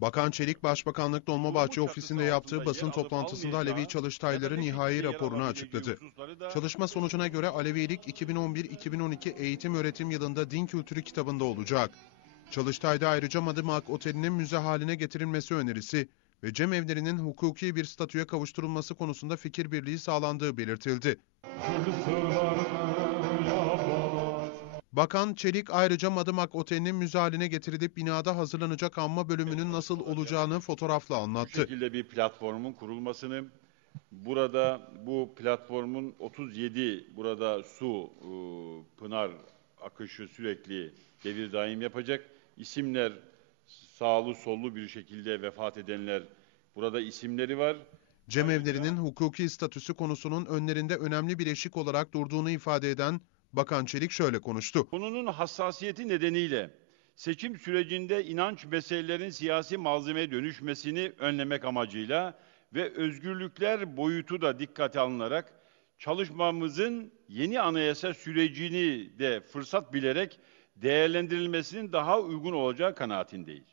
Bakan Çelik, Başbakanlık Dolmabahçe ofisinde yaptığı basın toplantısında Alevi Çalıştayları nihai raporunu açıkladı. Çalışma sonucuna göre Alevilik 2011-2012 eğitim öğretim yılında din kültürü kitabında olacak. Çalıştay'da ayrıca Madımak Oteli'nin müze haline getirilmesi önerisi ve cemevlerinin hukuki bir statüye kavuşturulması konusunda fikir birliği sağlandığı belirtildi. Bakan Çelik ayrıca Madımak Oteli'nin müze haline getirilip binada hazırlanacak anma bölümünün nasıl olacağını fotoğrafla Bu anlattı. şekilde bir platformun kurulmasını, burada bu platformun 37 burada su, e, pınar akışı sürekli devir daim yapacak. İsimler sağlı sollu bir şekilde vefat edenler burada isimleri var. Cemevlerinin hukuki statüsü konusunun önlerinde önemli bir eşik olarak durduğunu ifade eden Bakan Çelik şöyle konuştu. Konunun hassasiyeti nedeniyle seçim sürecinde inanç meselelerin siyasi malzemeye dönüşmesini önlemek amacıyla ve özgürlükler boyutu da dikkate alınarak çalışmamızın yeni anayasa sürecini de fırsat bilerek değerlendirilmesinin daha uygun olacağı kanaatindeyiz.